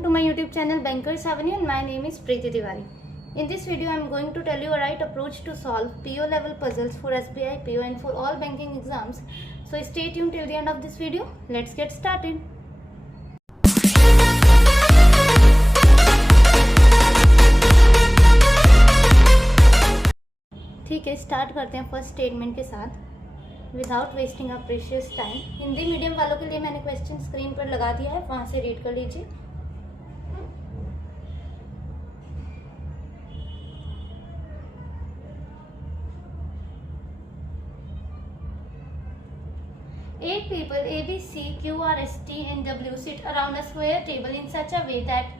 Welcome to my YouTube channel Bankers Avenue and my name is Preeti Tiwari. In this video I am going to tell you a right approach to solve PO level puzzles for SBI, PO and for all banking exams. So stay tuned till the end of this video. Let's get started. ठीक है, start करते हैं first statement के साथ without wasting a precious time. Hindi medium वालों के लिए मैंने क्वेश्चन स्क्रीन पर लगा दिया है, वहां से रीड कर लीजिए। Eight people A, B, C, Q, R, S, T and W sit around a square table in such a way that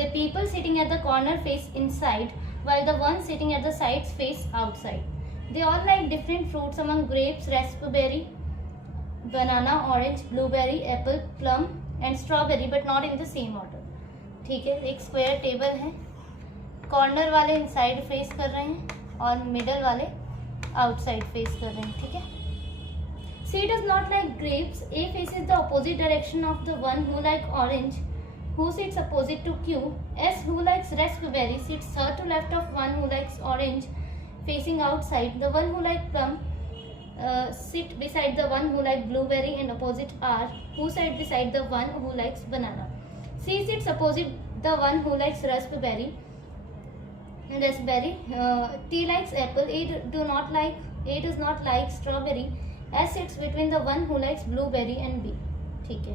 the people sitting at the corner face inside while the ones sitting at the sides face outside. They all like different fruits among grapes, raspberry, banana, orange, blueberry, apple, plum and strawberry but not in the same order. ठीक है, एक square table है, corner वाले inside face कर रहे हैं और middle वाले आउटसाइड फेस कर रहे हैं। ठीक है, C does not like grapes. A faces the opposite direction of the one who like orange, who sits opposite to Q. S, who likes raspberry, sits third to left of one who likes orange, facing outside. The one who like plum sit beside the one who like blueberry and opposite R, who sits beside the one who likes banana. C sits opposite the one who likes raspberry. T likes apple. A does not like strawberry. S sits between the one who likes blueberry and B. ठीक है,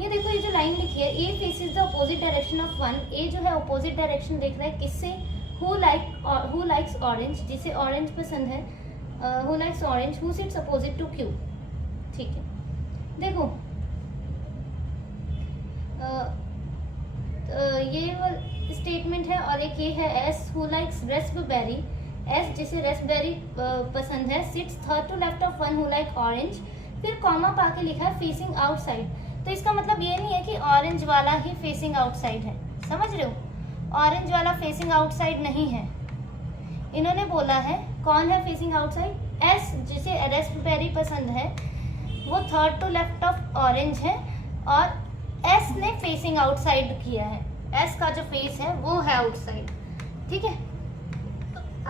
ये देखो, ये जो line लिखी है, A faces the opposite direction of one. A जो है opposite direction देख रहा है किससे? Who likes orange, जिसे orange पसंद है, who likes orange, who sits opposite to Q. ठीक है, देखो ये वो स्टेटमेंट है और एक ये है S, who likes raspberry. S जिसे रेस्पबेरी पसंद है, sits third to left of one who like orange, फिर कॉमा पा के लिखा है फेसिंग आउटसाइड। तो इसका मतलब ये नहीं है कि ऑरेंज वाला ही फेसिंग आउटसाइड है, समझ रहे हो? ऑरेंज वाला फेसिंग आउटसाइड नहीं है। इन्होंने बोला है कौन है फेसिंग आउटसाइड? एस जिसे रेस्पबेरी पसंद है वो third to left of orange है और एस ने फेसिंग आउटसाइड किया है। एस का जो फेस है वो है आउटसाइड। ठीक है,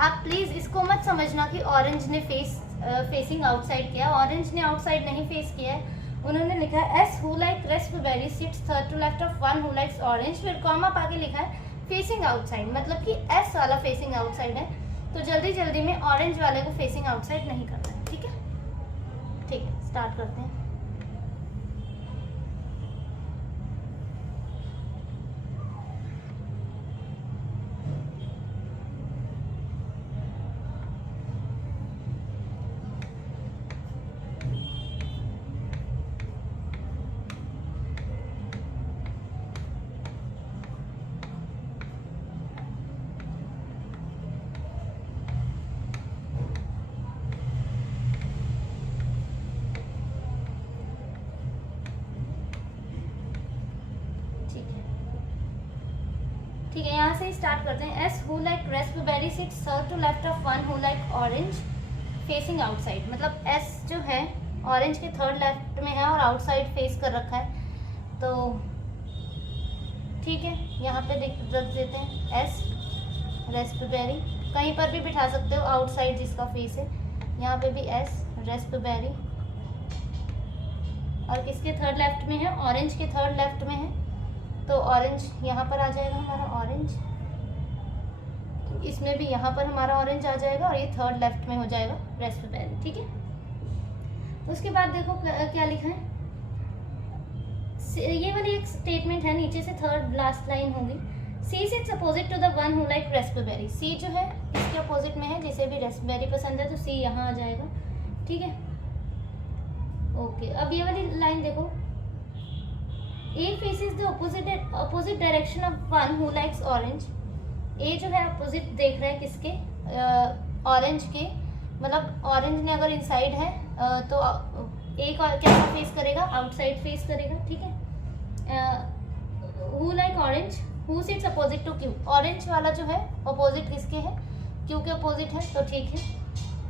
आप प्लीज इसको मत समझना कि ऑरेंज ने फेसिंग आउटसाइड किया। ऑरेंज ने आउटसाइड नहीं फेस किया है। उन्होंने लिखा है S who like raspberry sits third to left of one who likes orange, फिर कॉमा पाके लिखा है फेसिंग आउटसाइड, मतलब कि एस वाला फेसिंग आउटसाइड है। तो जल्दी जल्दी में ऑरेंज वाले को फेसिंग आउटसाइड नहीं करना है। ठीक है, ठीक है, स्टार्ट करते हैं। ठीक है, यहाँ से स्टार्ट करते हैं। S who like raspberry sits third to left of one who like orange facing outside, मतलब एस जो है ऑरेंज के थर्ड लेफ्ट में है और आउटसाइड फेस कर रखा है। तो ठीक है, यहाँ पे रख देते हैं एस रेस्पबेरी, कहीं पर भी बिठा सकते हो आउटसाइड जिसका फेस है। यहाँ पे भी एस रेस्पबेरी और किसके थर्ड लेफ्ट में है? ऑरेंज के थर्ड लेफ्ट में है, तो ऑरेंज यहाँ पर आ जाएगा हमारा ऑरेंज, इसमें भी यहाँ पर हमारा ऑरेंज आ जाएगा और ये थर्ड लेफ्ट में हो जाएगा रेस्पबेरी। ठीक है, उसके बाद देखो क्या लिखा है। ये वाली एक स्टेटमेंट है, नीचे से थर्ड लास्ट लाइन होगी। C sits opposite to the one who like raspberry. C जो है इसके अपोजिट में है, जिसे भी रेस्पबेरी पसंद है, तो सी यहाँ आ जाएगा। ठीक है, ओके, अब ये वाली लाइन देखो। A faces the opposite direction of one who likes orange. A जो है अपोजिट देख रहा है किसके? ऑरेंज के, मतलब ऑरेंज ने अगर इनसाइड है तो A क्या फेस करेगा? आउटसाइड फेस करेगा। ठीक है, who like orange, who sits opposite to Q. Orange वाला जो है अपोजिट किसके है? Q के अपोजिट है, तो ठीक है,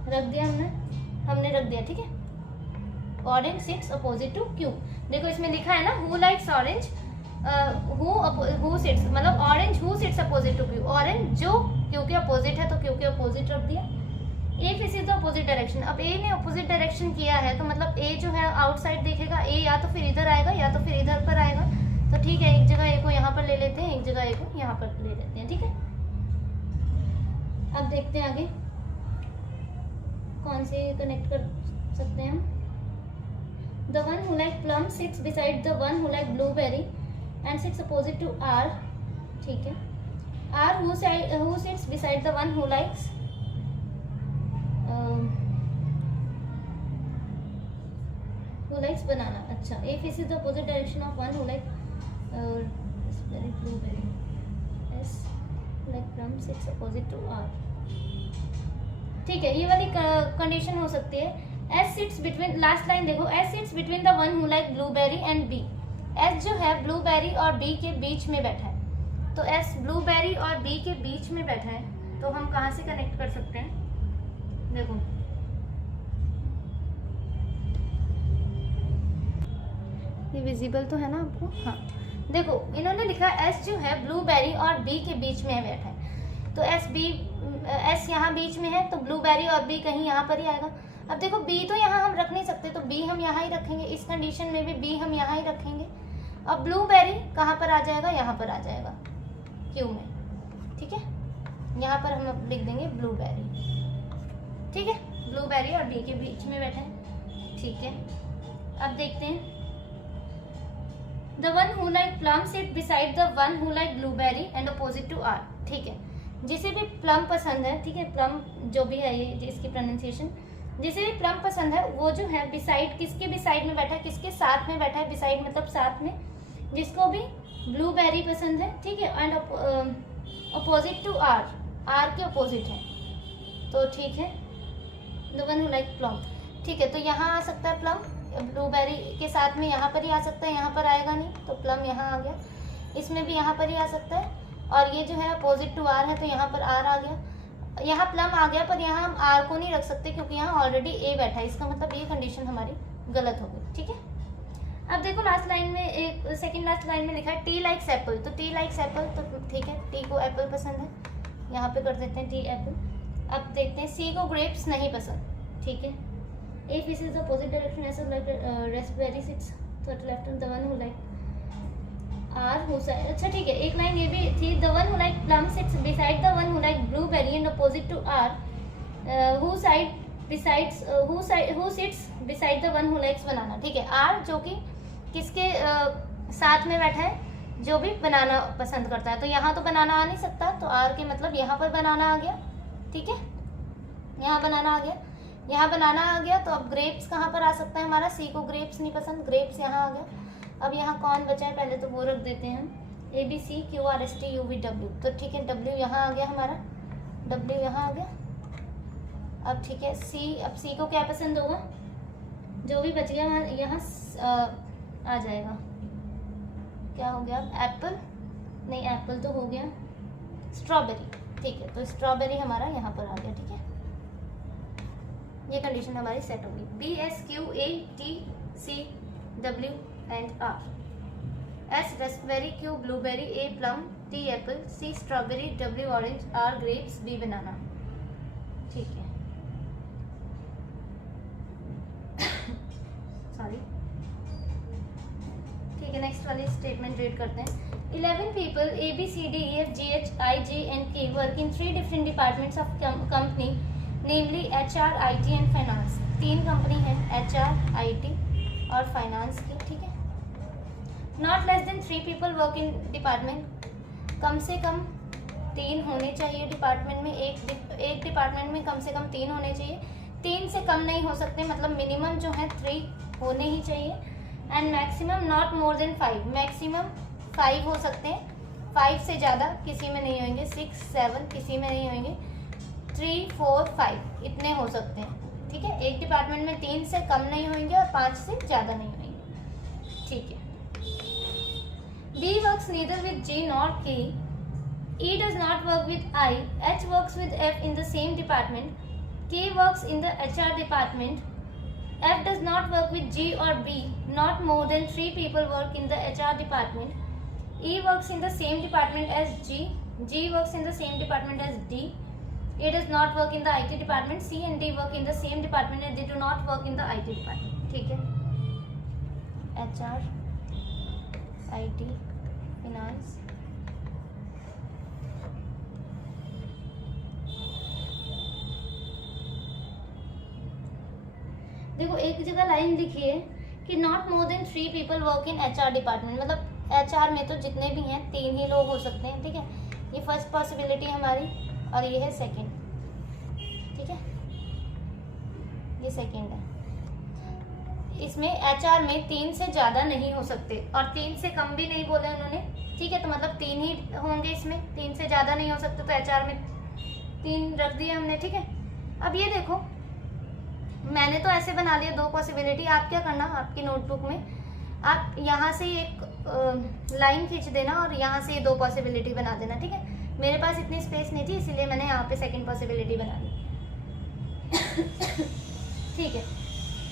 रख दिया हमने रख दिया। ठीक है, orange sits opposite to Q. देखो इसमें लिखा है ना who likes orange, who sits, मतलब orange who sits opposite to Q, orange जो क्यू के अपोजिट है तो क्यू के अपोजिट रख दिया। If is the opposite direction, अब ए ने अपोजिट डायरेक्शन किया है तो मतलब ए जो है आउटसाइड देखेगा, ए या तो फिर इधर आएगा या तो फिर इधर पर आएगा। तो ठीक है, एक जगह ए को यहाँ पर ले लेते हैं, एक जगह ए को यहाँ पर ले लेते हैं, ठीक है। अब देखते हैं आगे कौन से कनेक्ट कर सकते हैं हम। The one who like plum sits beside the one who like blueberry and sits opposite to R, ठीक है। R who sits beside the one who likes banana. अच्छा, if is the opposite direction of one who like blueberry, S like plum sits opposite to R, ठीक है। ये वाली condition हो सकती है। S sits between, last line देखो, S sits between the one who like blueberry and B. S जो है ब्लूबेरी और बी के बीच में बैठा है, तो एस ब्लूबेरी और बी के बीच में बैठा है, तो हम कहाँ से कनेक्ट कर सकते हैं? देखो, ये विजिबल तो है ना आपको? हाँ, देखो इन्होंने लिखा एस जो है ब्लूबेरी और बी के बीच में बैठा है, तो एस यहाँ बीच में है, तो ब्लूबेरी और बी कहीं यहाँ पर ही आएगा। अब देखो बी तो यहाँ हम रख नहीं सकते, तो बी हम यहाँ ही रखेंगे, इस कंडीशन में भी बी हम यहाँ ही रखेंगे। अब ब्लूबेरी कहाँ पर आ जाएगा? यहाँ पर आ जाएगा क्यू में, ठीक है। यहाँ पर हम अब लिख देंगे ब्लूबेरी, ठीक है। ब्लूबेरी और बी के बीच में बैठा है, ठीक है। अब देखते हैं, the one who like plum sit beside the one who like blueberry and opposite to R, ठीक है। जिसे भी प्लम पसंद है, ठीक है, प्लम जो भी है ये इसकी प्रोनाउंसिएशन, जिसे भी प्लम पसंद है वो जो है बिसाइड, किसके बिसाइड में बैठा है, किसके साथ में बैठा है, बिसाइड मतलब साथ में, जिसको भी ब्लूबेरी पसंद है, ठीक है, and opposite to R, R के अपोजिट है, तो ठीक है। The one who like plum, ठीक है, तो यहाँ आ सकता है प्लम, ब्लूबेरी के साथ में यहाँ पर ही आ सकता है, यहाँ पर आएगा नहीं, तो प्लम यहाँ आ गया। इसमें भी यहाँ पर ही आ सकता है, और ये जो है अपोजिट टू आर है, तो यहाँ पर आर आ गया। यहाँ प्लम आ गया, पर यहाँ हम आर को नहीं रख सकते क्योंकि यहाँ ऑलरेडी ए बैठा है, इसका मतलब ये कंडीशन हमारी गलत हो गई, ठीक है। अब देखो लास्ट लाइन में, एक सेकंड लास्ट लाइन में लिखा है टी लाइक्स एप्पल, तो टी लाइक्स एप्पल, तो ठीक है, टी को एप्पल पसंद है, यहाँ पे कर देते हैं टी एप्पल। अब देखते हैं सी को ग्रेप्स नहीं पसंद, ठीक है। If this is the opposite direction as like raspberry sits third left the one who like R who side, अच्छा ठीक है, एक लाइन ये भी थी, the one who like plum sits beside the one who like blueberry and opposite to R, who sits beside the one who likes banana, ठीक है। Are जो कि किसके साथ में बैठा है, जो भी बनाना पसंद करता है, तो यहाँ तो बनाना आ नहीं सकता, तो आर के मतलब यहाँ पर बनाना आ गया, ठीक है, यहाँ बनाना आ गया, यहाँ बनाना आ गया। तो अब ग्रेप्स कहाँ पर आ सकता है हमारा? सी को ग्रेप्स नहीं पसंद, ग्रेप्स यहाँ आ गया। अब यहाँ कौन बचा है, पहले तो वो रख देते हैं हम, A B C Q R S T U V W, तो ठीक है, डब्ल्यू यहाँ आ गया हमारा, डब्ल्यू यहाँ आ गया। अब ठीक है सी, अब सी को क्या पसंद होगा, जो भी बच गया यहाँ आ जाएगा, क्या हो गया, एप्पल नहीं, एप्पल तो हो गया, स्ट्रॉबेरी, ठीक है, तो स्ट्रॉबेरी हमारा यहाँ पर आ गया, ठीक है। ये कंडीशन हमारी सेट होगी, B S Q A T C W and R. S raspberry, Q blueberry, A plum, T apple, C strawberry, W orange, R grapes, B banana, ठीक है। सॉरी, ठीक है, नेक्स्ट वाली स्टेटमेंट रीड करते हैं। 11 people A B C D E F G H I J and K work in 3 different departments of company, namely HR, IT and finance। 3 company है, HR, IT और finance की, ठीक है। Not less than 3 people work in department, कम से कम 3 होने चाहिए department में, एक डिपार्टमेंट में कम से कम 3 होने चाहिए, 3 से कम नहीं हो सकते, मतलब मिनिमम जो है 3 होने ही चाहिए। And maximum not more then 5, maximum 5 हो सकते हैं, 5 से ज़्यादा किसी में नहीं होंगे, 6, 7 किसी में नहीं होंगे, 3, 4, 5 इतने हो सकते हैं, ठीक है। एक डिपार्टमेंट में 3 से कम नहीं होंगे और 5 से ज़्यादा नहीं होंगे, ठीक है। B works neither with J nor K, E does not work with I, H works with F in the same department, K works in the HR department, F does not work with G or B, not more than 3 people work in the HR department, E works in the same department as G. G works in the same department as D. A does not work in the IT department. C and D work in the same department and they do not work in the IT department. ठीक है, HR, IT, finance. देखो एक जगह line लिखी है कि not more than 3 people work in HR department, मतलब HR में तो जितने भी हैं 3 ही लोग हो सकते हैं, ठीक है। ये फर्स्ट पॉसिबिलिटी हमारी और ये है सेकंड, ठीक है, ये सेकंड है। इसमें HR में 3 से ज़्यादा नहीं हो सकते और 3 से कम भी नहीं बोले उन्होंने, ठीक है। तो मतलब 3 ही होंगे इसमें, 3 से ज़्यादा नहीं हो सकते, तो HR में 3 रख दिए हमने, ठीक है। अब ये देखो मैंने तो ऐसे बना लिया 2 पॉसिबिलिटी। आप क्या करना, आपकी नोटबुक में आप यहाँ से एक लाइन खींच देना और यहाँ से 2 पॉसिबिलिटी बना देना, ठीक है। मेरे पास इतनी स्पेस नहीं थी इसीलिए मैंने यहाँ पे सेकंड पॉसिबिलिटी बना ली, ठीक है।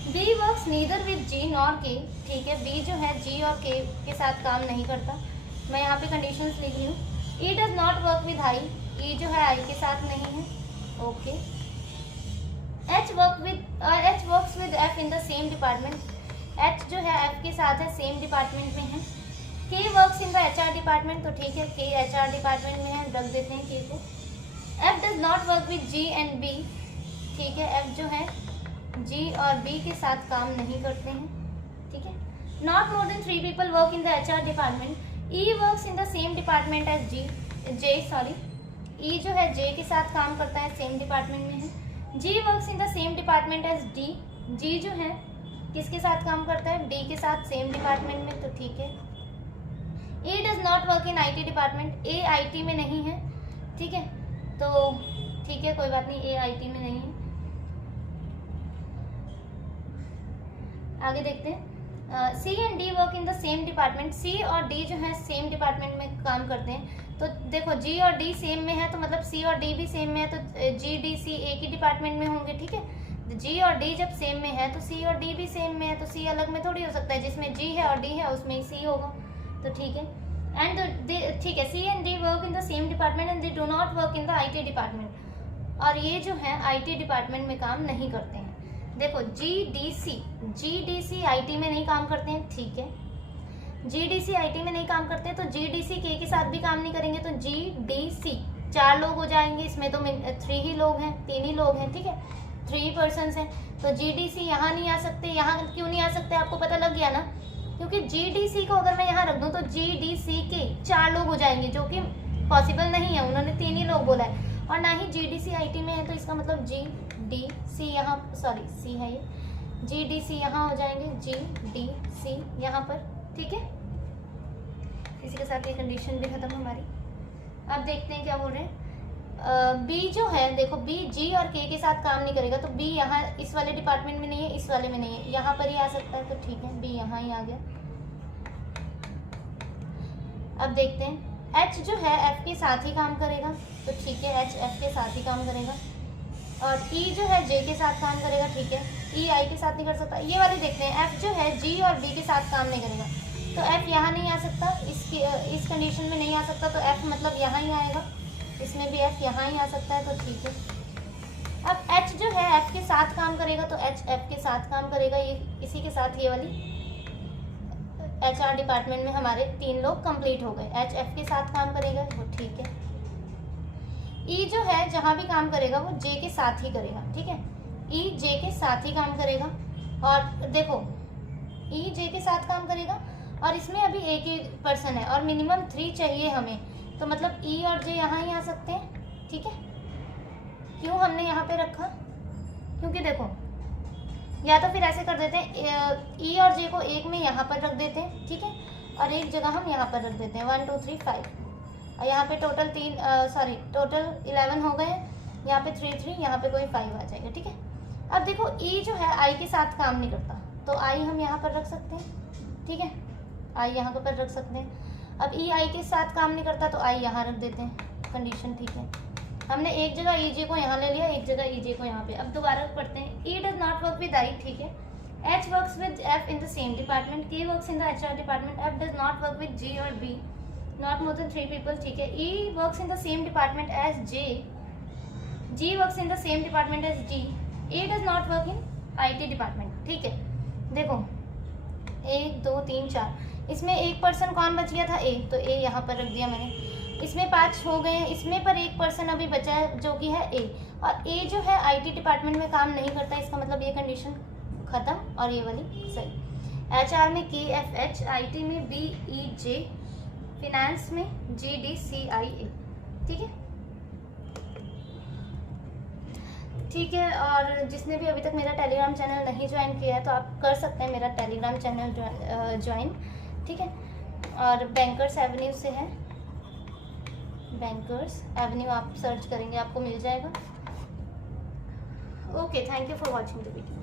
B works neither with G nor K, ठीक है। B जो है G और K के साथ काम नहीं करता। मैं यहाँ पे कंडीशंस लिखी हूँ। E does not work with I, E जो है I के साथ नहीं है, okay. H works with F in the same department, H जो है F के साथ है, सेम डिपार्टमेंट में है। K works in the HR department, तो ठीक है K HR डिपार्टमेंट में है, रख देते हैं K को। F does not work with G and B, ठीक है। F जो है G और B के साथ काम नहीं करते हैं, ठीक है। Not more than 3 people work in the HR department. E works in the same department as E जो है J के साथ काम करता है, सेम डिपार्टमेंट में है। G works in the same department as D, G जो है किसके साथ काम करता है, D के साथ, सेम डिपार्टमेंट में, तो ठीक है। A does not work in IT department, A IT में नहीं है, ठीक है। तो ठीक है कोई बात नहीं, A IT में नहीं है। आगे देखते हैं। C and D work in the same department, C और D जो है सेम डिपार्टमेंट में काम करते हैं। तो देखो G और D सेम में है तो मतलब C और D भी सेम में है, तो G D C एक ही डिपार्टमेंट में होंगे, ठीक है। G और D जब सेम में है तो C और D भी सेम में है, तो C अलग में थोड़ी हो सकता है, जिसमें G है और D है उसमें C होगा, तो ठीक है। एंड ठीक है, C and D work in the same department and they do not work in the IT department, और ये जो है IT डिपार्टमेंट में काम नहीं करते हैं। देखो GDC IT में नहीं काम करते हैं, ठीक है। GDC IT में नहीं काम करते, तो GDC K के साथ भी काम नहीं करेंगे, तो GDC 4 लोग हो जाएंगे, इसमें तो 3 ही लोग हैं, 3 ही लोग हैं, ठीक है, 3 पर्सन्स हैं। तो GDC यहाँ नहीं आ सकते, यहाँ क्यों नहीं आ सकते आपको पता लग गया ना, क्योंकि GDC को अगर मैं यहाँ रख दूँ तो GDC के 4 लोग हो जाएंगे, जो कि पॉसिबल नहीं है, उन्होंने 3 ही लोग बोला है। और ना ही GDC IT में है, तो इसका मतलब GDC यहाँ, सॉरी C है ये, GDC यहाँ हो जाएंगे, GDC यहाँ पर, ठीक है। इसी के साथ ये कंडीशन भी खत्म हमारी। अब देखते हैं क्या बोल रहे हैं। B जो है देखो, B G और K के साथ काम नहीं करेगा, तो B यहाँ इस वाले डिपार्टमेंट में नहीं है, इस वाले में नहीं है, यहाँ पर ही आ सकता है, तो ठीक है B यहाँ ही आ गया। अब देखते हैं H जो है F के साथ ही काम करेगा, तो ठीक है H F के साथ ही काम करेगा। और E जो है J के साथ काम करेगा, ठीक है। E I के साथ नहीं कर सकता। ये वाले देखते हैं, F जो है G और B के साथ काम नहीं करेगा, तो F यहाँ नहीं आ सकता, इस कंडीशन में नहीं आ सकता, तो F मतलब यहाँ ही आएगा, इसमें भी F यहाँ ही आ सकता है, तो ठीक है। अब H जो है F के साथ काम करेगा, तो H F के साथ काम करेगा, ये इसी के साथ ये वाली HR डिपार्टमेंट में हमारे 3 लोग कंप्लीट हो गए। H F के साथ काम करेगा, वो ठीक है। E जो है जहाँ भी काम करेगा वो J के साथ ही करेगा, ठीक है। E J के साथ ही काम करेगा, और देखो E J के साथ काम करेगा, और इसमें अभी एक ही पर्सन है और मिनिमम 3 चाहिए हमें, तो मतलब E और J यहाँ ही आ सकते हैं, ठीक है। क्यों हमने यहाँ पे रखा, क्योंकि देखो या तो फिर ऐसे कर देते हैं, E और J को एक में यहाँ पर रख देते हैं, ठीक है, और एक जगह हम यहाँ पर रख देते हैं 1 2 3 5, और यहाँ पे टोटल 11 हो गए, यहाँ पे 3 3, यहाँ पे कोई 5 आ जाएगा, ठीक है। अब देखो E जो है I के साथ काम नहीं करता, तो I हम यहाँ पर रख सकते हैं, ठीक है, I यहाँ पर रख सकते हैं। अब E I के साथ काम नहीं करता, तो I यहाँ रख देते हैं, कंडीशन ठीक है। हमने एक जगह E J को यहाँ ले लिया, एक जगह E J को यहाँ पे। अब दोबारा पढ़ते हैं। E does not work with I, ठीक है। H works with F in the same department, K works in the HR department, F does not work with G और B, not more than 3 people, ठीक है। E works in the same department as J, G works in the same department as D, A does not work in IT department, ठीक है। देखो 1 2 3 4, इसमें एक person कौन बच गया था, ए, तो ए यहाँ पर रख दिया मैंने। इसमें 5 हो गए हैं, इसमें पर एक पर्सन अभी बचा है जो कि है ए, और ए जो है IT डिपार्टमेंट में काम नहीं करता, इसका मतलब ये कंडीशन खत्म और ये वाली सही। HR में KFH, IT में BEJ, फिनेंस में GDCIA, ठीक है। ठीक है, और जिसने भी अभी तक मेरा टेलीग्राम चैनल नहीं ज्वाइन किया है तो आप कर सकते हैं मेरा टेलीग्राम चैनल ज्वाइन, ठीक है। और बैंकर्स एवेन्यू से है, बैंकर्स एवेन्यू आप सर्च करेंगे आपको मिल जाएगा। Okay, thank you for watching the video.